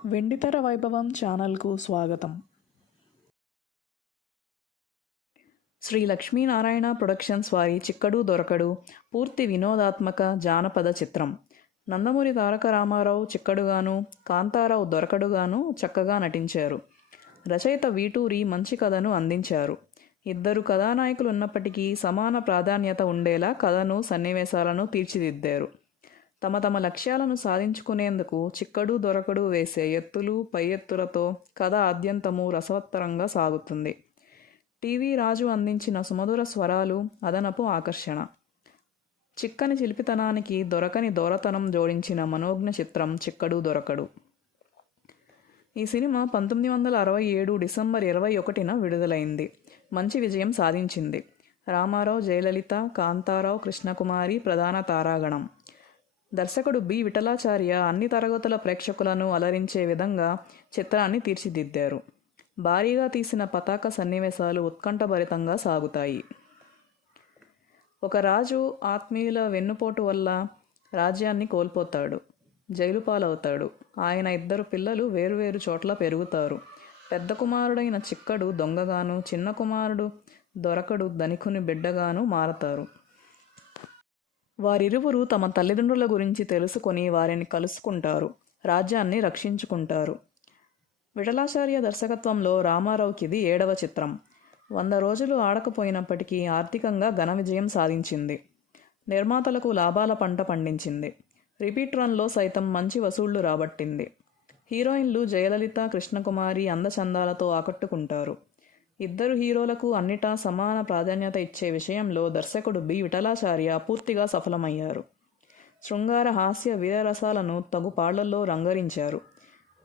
వెండితెర వైభవం ఛానల్కు స్వాగతం. శ్రీ లక్ష్మీనారాయణ ప్రొడక్షన్స్ వారి చిక్కడు దొరకడు పూర్తి వినోదాత్మక జానపద చిత్రం. నందమూరి తారక రామారావు చిక్కడుగాను, కాంతారావు దొరకడుగాను చక్కగా నటించారు. రచయిత వీటూరి మంచి కథను అందించారు. ఇద్దరు కథానాయకులు ఉన్నప్పటికీ సమాన ప్రాధాన్యత ఉండేలా కథను, సన్నివేశాలను తీర్చిదిద్దారు. తమ తమ లక్ష్యాలను సాధించుకునేందుకు చిక్కడు దొరకడు వేసే ఎత్తులు పై ఎత్తులతో కథ ఆద్యంతము రసవత్తరంగా సాగుతుంది. టీవీ రాజు అందించిన సుమధుర స్వరాలు అదనపు ఆకర్షణ. చిక్కని చిలిపితనానికి దొరకని దొరతనం జోడించిన మనోజ్ఞ చిత్రం చిక్కడు దొరకడు. ఈ సినిమా 1967 డిసెంబర్ 21న విడుదలైంది. మంచి విజయం సాధించింది. రామారావు, జయలలిత, కాంతారావు, కృష్ణకుమారి ప్రధాన తారాగణం. దర్శకుడు బి. విఠలాచార్య అన్ని తరగతుల ప్రేక్షకులను అలరించే విధంగా చిత్రాన్ని తీర్చిదిద్దారు. భారీగా తీసిన పతాక సన్నివేశాలు ఉత్కంఠభరితంగా సాగుతాయి. ఒక రాజు ఆత్మీయుల వెన్నుపోటు వల్ల రాజ్యాన్ని కోల్పోతాడు, జైలు పాలవుతాడు. ఆయన ఇద్దరు పిల్లలు వేరువేరు చోట్ల పెరుగుతారు. పెద్ద కుమారుడైన చిక్కడు దొంగగాను, చిన్న కుమారుడు దొరకడు ధనికుని బిడ్డగాను మారతారు. వారిరువురు తమ తల్లిదండ్రుల గురించి తెలుసుకొని వారిని కలుసుకుంటారు, రాజ్యాన్ని రక్షించుకుంటారు. విఠలాచార్య దర్శకత్వంలో రామారావుకిది 7వ చిత్రం. 100 రోజులు ఆడకపోయినప్పటికీ ఆర్థికంగా ఘన విజయం సాధించింది. నిర్మాతలకు లాభాల పంట పండించింది. రిపీట్ రన్లో సైతం మంచి వసూళ్లు రాబట్టింది. హీరోయిన్లు జయలలిత, కృష్ణకుమారి అందచందాలతో ఆకట్టుకుంటారు. ఇద్దరు హీరోలకు అన్నిటా సమాన ప్రాధాన్యత ఇచ్చే విషయంలో దర్శకుడు బి. విఠలాచార్య పూర్తిగా సఫలమయ్యారు. శృంగార, హాస్య, వీరరసాలను తగు పాళ్లలో రంగరించారు.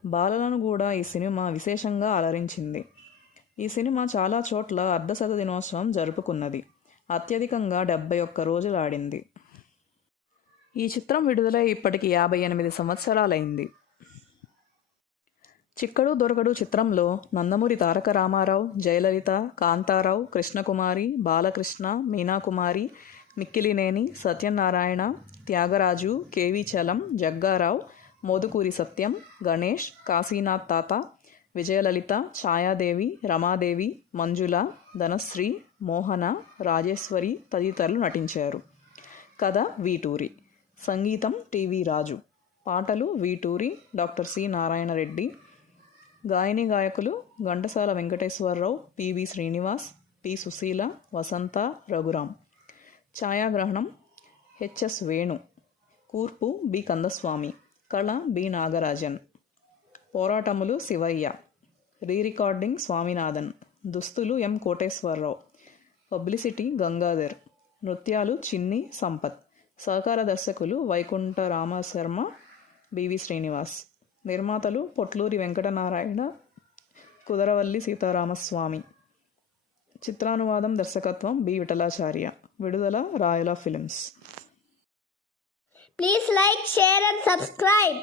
బాలలను కూడా ఈ సినిమా విశేషంగా అలరించింది. ఈ సినిమా చాలా చోట్ల అర్ధశత దినోత్సవం జరుపుకున్నది. అత్యధికంగా 71 రోజులు ఆడింది. ఈ చిత్రం విడుదలై ఇప్పటికి 58 సంవత్సరాలైంది. చిక్కడు దొరకడు చిత్రంలో నందమూరి తారక రామారావు, జయలలిత, కాంతారావు, కృష్ణకుమారి, బాలకృష్ణ, మీనాకుమారి, మిక్కిలినేని, సత్యనారాయణ, త్యాగరాజు, కెవి చలం, జగ్గారావు, మోదుకూరి సత్యం, గణేష్, కాశీనాథ్ తాత, విజయలలిత, ఛాయాదేవి, రమాదేవి, మంజుల, ధనశ్రీ, మోహన, రాజేశ్వరి తదితరులు నటించారు. కథ వీటూరి, సంగీతం టీవీ రాజు, పాటలు వీటూరి, డాక్టర్ సి. నారాయణ రెడ్డి, గాయని గాయకులు ఘంటసాల వెంకటేశ్వరరావు, పివి శ్రీనివాస్, పి. సుశీల, వసంత, రఘురాం. ఛాయాగ్రహణం హెచ్ఎస్ వేణు, కూర్పు బి. కందస్వామి, కళ బి. నాగరాజన్. పోరాటములు శివయ్య, రీరికార్డింగ్ స్వామినాథన్. దుస్తులు ఎం. కోటేశ్వరరావు. పబ్లిసిటీ గంగాధర్. నృత్యాలు చిన్ని సంపత్. సహకార దర్శకులు వైకుంఠ రామశర్మ, బివి శ్రీనివాస్. నిర్మాతలు పొట్లూరి వెంకటనారాయణ, కుదరవల్లి సీతారామస్వామి. చిత్రానువాదం, దర్శకత్వం బి. విఠలాచార్య. విడుదల రాయల films. Please like, share and subscribe.